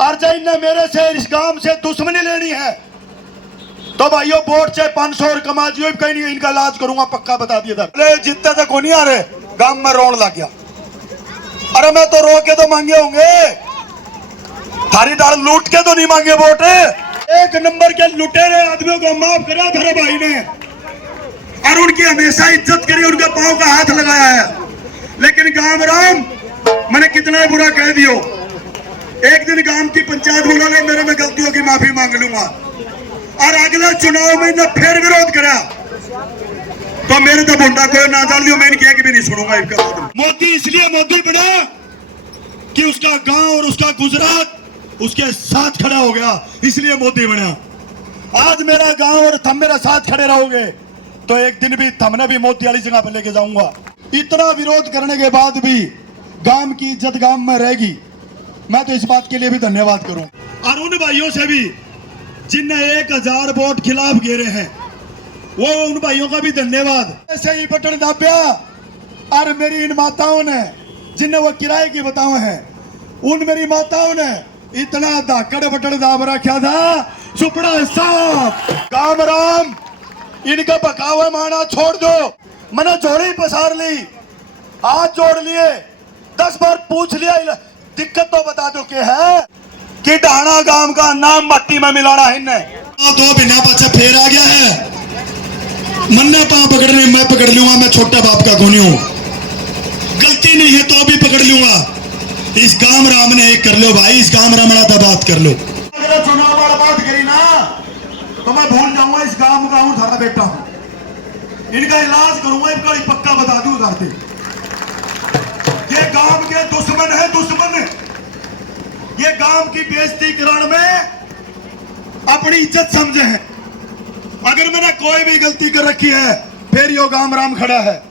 और जब ने मेरे से इस गांव से दुश्मनी लेनी है तो भाइयों वोट से 500 और कमा जियो कहीं नहीं, इनका इलाज करूंगा पक्का, बता दिया था। जितने तक नहीं आ रहे गांव में रोन लग गया। अरे मैं तो रो के तो मांगे होंगे, थारी दाल लूट के तो नहीं मांगे वोट। एक नंबर के लुटेरे आदमियों को माफ करा थारे भाई ने और उनकी हमेशा इज्जत करी, उनके पांव का हाथ लगाया है। लेकिन गांव राम मैंने कितना बुरा कह दियो, एक दिन गांव की पंचायत बुला ले, मेरे में गलतियों की माफी मांग लूंगा और अगले चुनाव में न फिर विरोध करा तो मेरे तो भुंडा को ना डाल दियो, मैं इनकी एक भी नहीं सुनूंगा इनका। मोदी इसलिए मोदी बना कि उसका गांव और उसका गुजरात उसके साथ खड़ा हो गया, इसलिए मोदी बना। आज मेरा गांव और तुम मेरे साथ खड़े रहोगे तो एक दिन भी तुमने भी मोदी वाली जगह पर लेके जाऊंगा। इतना विरोध करने के बाद भी गांव की इज्जत गांव में रहेगी, मैं तो इस बात के लिए भी धन्यवाद करूं। और उन भाइयों से भी जिनने 1000 वोट खिलाफ घेरे हैं, वो उन भाइयों का भी धन्यवाद। ऐसे ही बटन दाबिया और मेरी इन माताओं ने जिन्हें वो किराए की बताओ हैं, उन मेरी माताओं ने इतना धाकड़ बटन दाब रखा था, सुपड़ा साफ। काम राम इनका बकावा माना छोड़ दो, मैंने जोड़ी पसार ली, हाथ जोड़ लिए, 10 बार पूछ लिया, दिक्कत तो बता दो क्या है कि डाणा गांव का नाम मट्टी में मिलाना है इन्हें। दो बिना पीछे फेर आ गया है, मन्ने पांव पकड़ने मैं पकड़ लूंगा, मैं छोटा बाप का खूनी हूं, गलती नहीं है तो भी पकड़ लूंगा। इस गांव राम ने एक कर लो भाई, इस गांव राम तो बात कर लो। अगर चुनाव वाला बात करी ना तो मैं भूल जाऊंगा इस गांव का हूं, थारा बेटा हूं, इनका इलाज करूंगा, इनका पक्का बता दूं उधर से। ये गांव के दुश्मन है, दुश्मन। ये गांव की बेइज्जती कराने में अपनी इज्जत समझे हैं। अगर मैंने कोई भी गलती कर रखी है फिर यो गांव राम खड़ा है।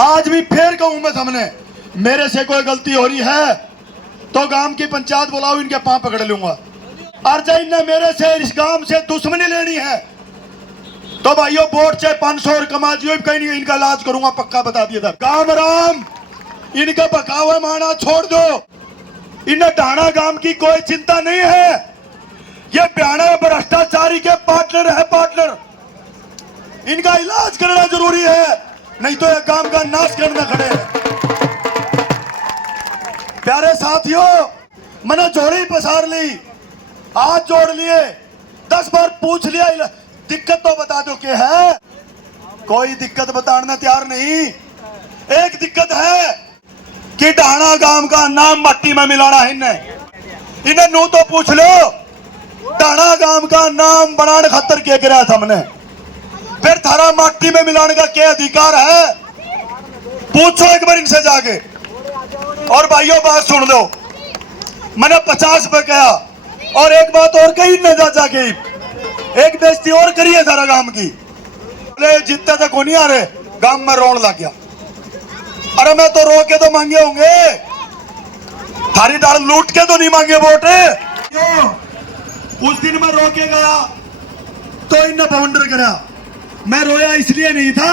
आज भी फिर कहूं मैं सामने, मेरे से कोई गलती हो रही है तो गांव की पंचायत बुलाओ, इनके पांव पकड़ लूंगा। और जब ने मेरे से इस गांव से दुश्मनी लेनी है तो भाइयों वोट से 500 और कमा जियो कहीं नहीं, इनका इलाज करूंगा पक्का, बता दिया था। गांव राम इनका बकावा माना छोड़ दो, इन्हें डाणा गांव की कोई चिंता नहीं है। ये ब्याणा भ्रष्टाचारी के पार्टनर है, पार्टनर। इनका इलाज करना जरूरी है, नहीं तो ये गांव का नाश करने खड़े हैं। प्यारे साथियों, मैंने जोड़ी पसार ली, हाथ जोड़ लिए, 10 बार पूछ लिया, दिक्कत तो बता दो क्या है। कोई दिक्कत बताने तैयार नहीं। एक दिक्कत है कि डाणा गांव का नाम मट्टी में मिलाना है इन्हें नू तो पूछ लो, डाणा गांव का नाम बनाने खातर क्या करा था हमने, फिर थारा मट्टी में मिलाने का क्या अधिकार है, पूछो एक बार इनसे जाके। और भाइयों बात सुन लो, मैंने 50 पे कहा और एक बात और कही न जा जाके, एक बेइज्जती और करी है सारा गांव की। जितने तक नहीं आ रहे गांव में रोन लग गया। अरे मैं तो रो के तो मांगे होंगे, थारी दाल लूट के तो नहीं मांगे वोट। उस दिन मैं रो के गया तो इन्हें बाउंडर करा। मैं रोया इसलिए नहीं था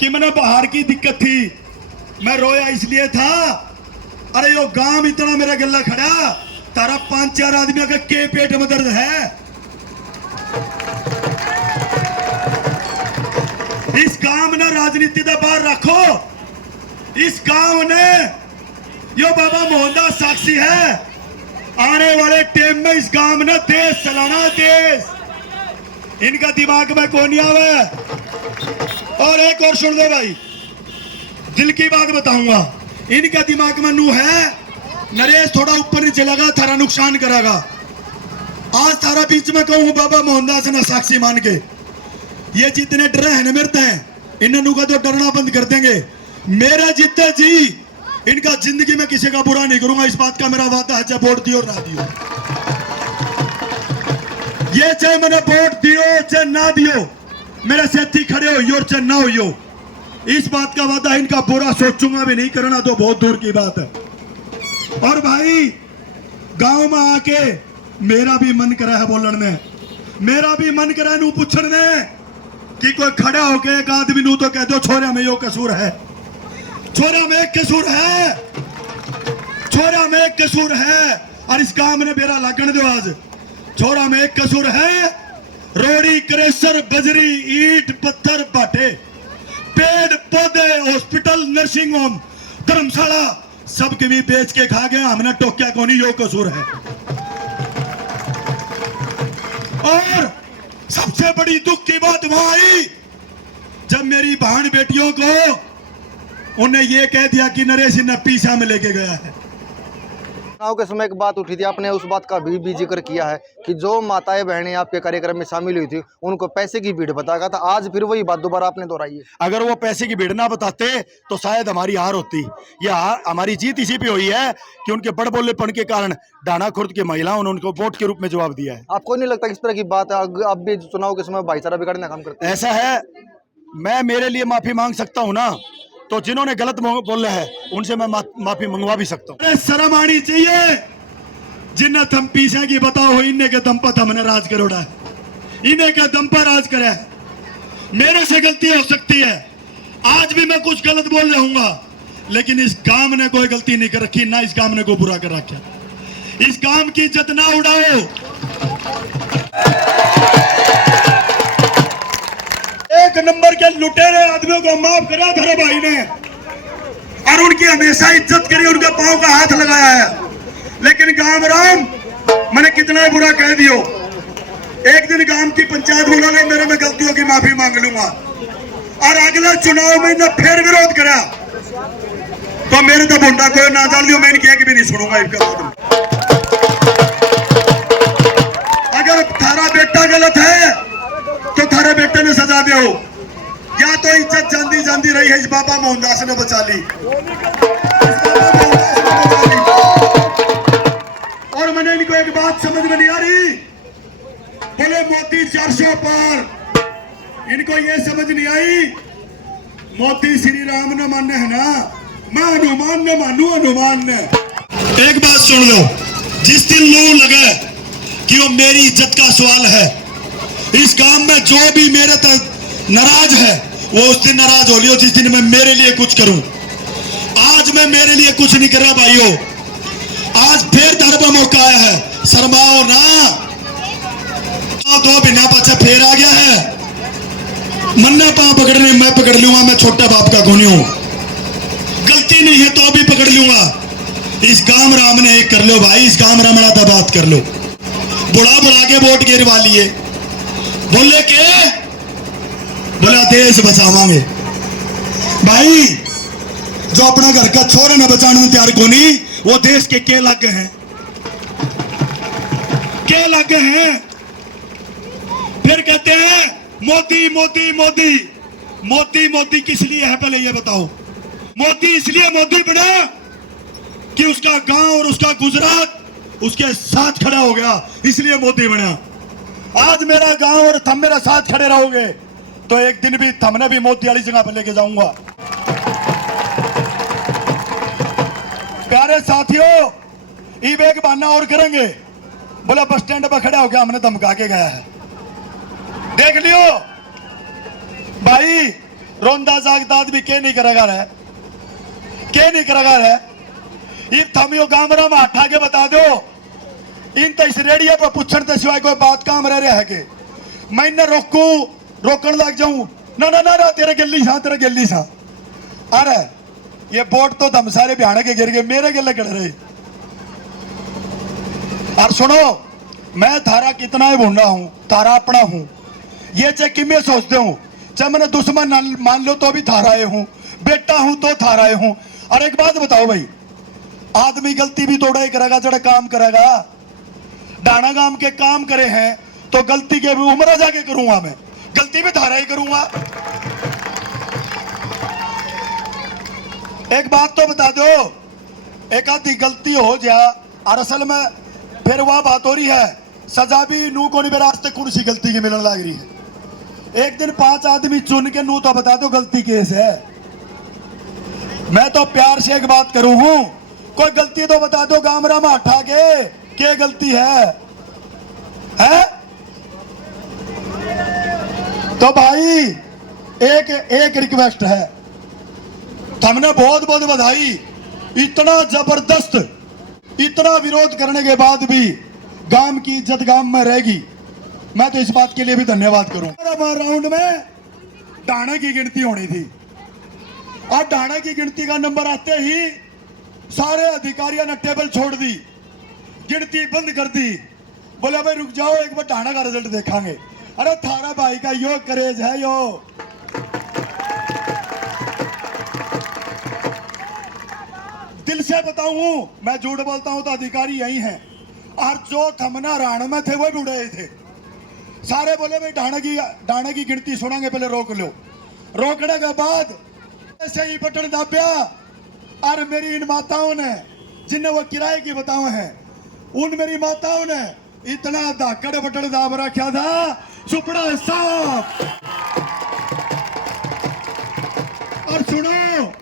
कि मैंने बाहर की दिक्कत थी, मैं रोया इसलिए था, अरे यो गांव इतना मेरा गला खड़ा, तारा 5-4 आदमियों का के पेट में दर्द है। इस गांव ने राजनीति का बाहर रखो, इस गांव ने यो बाबा मोहनदास साक्षी है, आने वाले टाइम में इस गांव ने देश चलाना, देश। इनका दिमाग में कौन आवे। और एक और सुन दो भाई, दिल की बात बताऊंगा, इनका दिमाग में नू है नरेश थोड़ा ऊपर नीचे लगा थारा नुकसान करेगा। आज थारा बीच में कहूं बाबा मोहनदास ना साक्षी मान के, ये जितने डरे हैं मरते हैं, इन्हें का तो डरना बंद कर देंगे। मेरा जितना जी इनका जिंदगी में किसी का बुरा नहीं करूंगा, इस बात का मेरा वादा है, चाहे वोट दियो ना दियो। ये चाहे मैंने वोट दियो चाहे ना दियो, मेरे साथी खड़े हो और चाहे ना हो, इस बात का वादा है, इनका बुरा सोचूंगा भी नहीं, करना तो बहुत दूर की बात है। और भाई गांव में आके मेरा भी मन करा है बोलने, मेरा भी मन करा नू पूछने कि कोई खड़ा होके एक आदमी नू तो कह दो छोरा में यो कसूर है, छोरा में एक कसूर है, छोरा में एक कसूर है। और इस काम ने मेरा लगन दो आज छोरा में एक कसूर है, रोड़ी क्रेशर बजरी ईट पत्थर भाटे पेड़ पौधे हॉस्पिटल नर्सिंग होम धर्मशाला सब के भी बेच के खा गया, हमने टोक्या को नहीं, यो कसूर है। और सबसे बड़ी दुख की बात वहां आई जब मेरी बहन बेटियों को उन्हें यह कह दिया कि नरेश इन्हें पीछा में लेके गया है। चुनाव के समय एक बात उठी थी, आपने उस बात का भी जिक्र किया है कि जो माताएं बहनें आपके कार्यक्रम में शामिल हुई थी उनको पैसे की भीड़ बताया था। आज फिर वही बात दोबारा आपने दोहराई है। अगर वो पैसे की भीड़ ना बताते तो शायद हमारी हार होती। ये हार हमारी जीत इसी पे हुई है कि उनके बड़बोलेपन के कारण डाना खुर्द की महिलाओं ने उनको वोट के रूप में जवाब दिया है। आपको नहीं लगता इस तरह की बात है अब भी चुनाव के समय भाईचारा बिगाड़ने का काम करते हैं? ऐसा है, मैं मेरे लिए माफी मांग सकता हूँ ना, तो जिन्होंने गलत बोले हैं उनसे मैं माफी मंगवा भी सकता हूँ। शर्म आनी चाहिए जिन्हें थम पीछे की बताओ, इन्हें के दम पर हमने राज करोड़ा है, इन्हें के दम पर राज करे है। मेरे से गलती हो सकती है, आज भी मैं कुछ गलत बोल रहूंगा, लेकिन इस काम ने कोई गलती नहीं कर रखी, ना इस काम ने कोई बुरा कर रखा। इस काम की इज्जत ना उड़ाओ। एक नंबर के लुटेरे आदमियों को माफ करा धरे भाई ने, और उनकी हमेशा इज्जत करी, उनके पांव का हाथ लगाया है। लेकिन गांव राम मैंने कितना बुरा कह दियो, एक दिन गांव की पंचायत बुला ले, मेरे में गलतियों की माफी मांग लूंगा, और अगले चुनाव में न फिर विरोध करा तो मेरे तो भुंडा कोई ना डाल दियो, मैं इनकी एक भी नहीं सुनूंगा इनका। अगर थारा बेटा गलत है तो थारे बेटे ने सजा दो, या तो इज्जत जांदी जांदी रही है, इस बाबा मोहनदास ने बचा ली, और मैंने इनको एक बात समझ में नहीं आ रही, बोले मोदी 400 पार, इनको ये समझ नहीं आई मोदी श्री राम ने माने है ना, मैं हनुमान ने मानू, हनुमान ने। एक बात सुन लो, जिस दिन लू लगे कि वो मेरी इज्जत का सवाल है, इस काम में जो भी मेरे तक नाराज है वो उस दिन नाराज हो लियो जिस दिन मैं मेरे लिए कुछ करूं। आज मैं मेरे लिए कुछ नहीं कर रहा भाइयों, आज फिर धर्म मौका आया है, शर्माओ ना, दो बिना पाछा फिर आ गया है, मन्ना पा पकड़ने मैं पकड़ लूंगा, मैं छोटा बाप का गुनी हूं, गलती नहीं है तो भी पकड़ लूंगा। इस गांव राम ने एक कर लो भाई, इस गांव राम तो बात कर लो, बुढ़ा बुढ़ा के वोट गिरवा लिए, बोले के बोला देश बचावांगे। भाई जो अपना घर का छोरे न बचाने में तैयार को नहीं, वो देश के लग हैं, के लग हैं। फिर कहते हैं मोदी मोदी मोदी, मोदी मोदी किस लिए है पहले ये बताओ। मोदी इसलिए मोदी बना कि उसका गांव और उसका गुजरात उसके साथ खड़ा हो गया, इसलिए मोदी बना। आज मेरा गांव और तुम मेरे साथ खड़े रहोगे तो एक दिन भी तुमने भी मोदी वाली जगह पर लेके जाऊंगा। प्यारे साथियों, ईबे एक बहाना और करेंगे, बोला बस स्टैंड पर खड़ा हो गया, हमने धमका के गया है, देख लियो भाई। रोंदा जागदा आदमी के नहीं करेगा रे, के नहीं करेगा रे। ये थमियो गामरा में हटा के बता दो, इन तो इस रेडियो पर पूछने के सिवाय कोई बात काम रह रहा है कि मैं इन्हें रोकन लग जाऊं, ना ना ना ना तेरे गिल्ली सा, तेरे गिल्ली सा। अरे ये बोट तो दम सारे बिहाने के गिर गए, मेरे गिले गिर रहे। और सुनो, मैं थारा कितना ही भूंडा हूं, थारा अपना हूं, ये चाहे कि मैं सोचते हूं, चाहे मैंने दुश्मन मान लो तो भी थाराए हूं, बेटा हूं तो थाराए हूं। और एक बात बताओ भाई, आदमी गलती भी थोड़ा ही करेगा जरा काम करेगा। डाना गांव के काम करे हैं तो गलती के भी उम्र जाके करूंगा, मैं गलती भी धारा ही करूंगा। एक बात तो बता दो, एक आधी गलती हो जा और असल में फिर वह बात हो रही है, सजा भी नू को नहीं रास्ते कौन सी गलती की मिलने लग रही है। एक दिन 5 आदमी चुन के नू तो बता दो गलती केस है। मैं तो प्यार से एक बात करूं हूं, कोई गलती तो बता दो गामरा में हटा के, क्या गलती है? तो भाई एक रिक्वेस्ट है, हमने बहुत बहुत बधाई, इतना जबरदस्त इतना विरोध करने के बाद भी गांव की इज्जत गांव में रहेगी। मैं तो इस बात के लिए भी धन्यवाद करूंगा। राउंड में डाणे की गिनती होनी थी और डाणे की गिनती का नंबर आते ही सारे अधिकारियों ने टेबल छोड़ दी, गिनती बंद कर दी। बोले भाई रुक जाओ, एक बार डाणा का रिजल्ट देखेंगे। अरे थारा भाई का यो करेज है यो। दिल से बताऊं, मैं झूठ बोलता हूं तो अधिकारी यही हैं, और जो थमना राण में थे वो भी उड़े थे। सारे बोले भाई डाणे की गिनती सुनांगे, पहले रोक लो। रोकने के बाद ऐसे ही बटन दाबिया और मेरी इन माताओं ने, जिन्हें वो किराए की बताओ हैं, उन मेरी माताओं ने इतना धाकड़ बटन दाब रखा था, सुपड़ा साफ। और सुनो,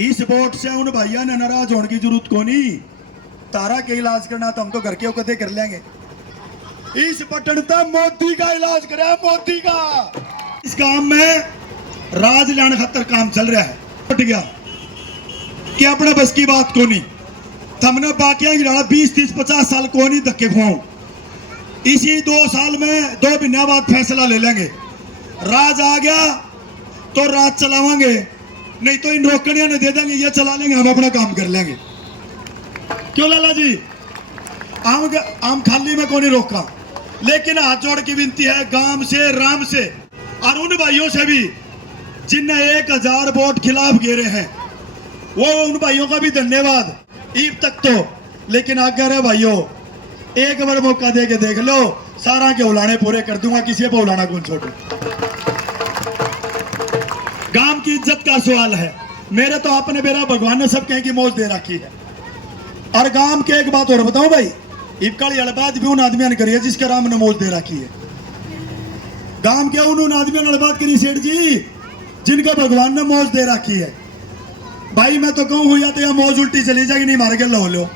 इस वोट से उन भैया ने नाराज होने की जरूरत को नहीं। तारा के इलाज करना तो हम तो घर के औकते कर लेंगे। इस बटन तक मोदी का इलाज करे, मोदी का। इस काम में राज लाने खातर काम चल रहा है। हट गया कि अपने बस की बात को नहीं, हमने बाकियां गिराना 20, 30, 50 साल को नहीं धक्के खुआऊं। इसी 2 साल में 2 महीने बाद फैसला ले लेंगे। राज आ गया तो राज चलावांगे, नहीं तो इन रोकड़ियां ने दे देंगे, ये चला लेंगे, हम अपना काम कर लेंगे। क्यों लाला जी? आम खाली में कौन नहीं रोका, लेकिन हाथ जोड़ की विनती है गांव से, राम से और उन भाइयों से भी जिनने 1000 वोट खिलाफ गिरे हैं, वो उन भाइयों का भी धन्यवाद। ईब तक तो, लेकिन आगे रहे भाइयों, एक बार मौका दे के देख लो, सारा के उलाने पूरे कर दूंगा, किसी को उलाना कौन छोड़ू। गांव की इज्जत का सवाल है। मेरे तो आपने मेरा भगवान ने सब कहीं की मौज दे रखी है। और गांव के एक बात और बताऊं भाई, इबकाली अलबाद भी उन आदमियों ने करी है जिसके राम ने मौज दे रखी है। गांव के उन आदमियों ने अलबाद करी सेठ जी जिनका भगवान ने मौज दे रखी है। भाई मैं तो कहूं हुआ तो यह मौज उल्टी चली जाएगी, नहीं मार के लो।